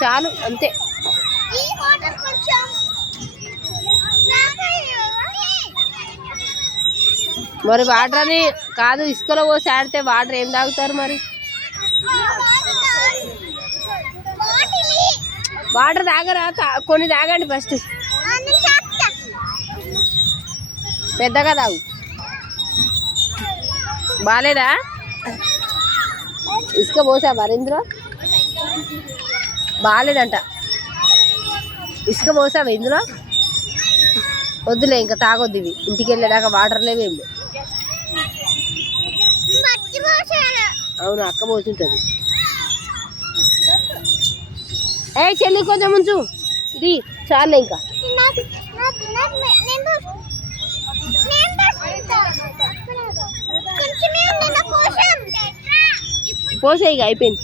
చాలు అంతే. మరి వాటర్ అని కాదు, ఇసుకలో పోసి ఆడితే వాటర్ ఏం తాగుతారు మరి? వాటర్ తాగరా? కొన్ని తాగండి ఫస్ట్, పెద్దగా తాగు. బాలేదా? ఇసుక పోసా వరేంద్ర? బాలేదంట. ఇసుక పోసావా ఇందులో? వద్దులే, ఇంకా తాగొద్దు ఇవి. ఇంటికి వెళ్ళేదాకా వాటర్ లేవు, ఏం లేవు. అవును, అక్క పోతుంటుంది. ఏ చెల్లి కొంచెం ముంచు, ఇది చాలే. ఇంకా పోసే, ఇక అయిపోయింది.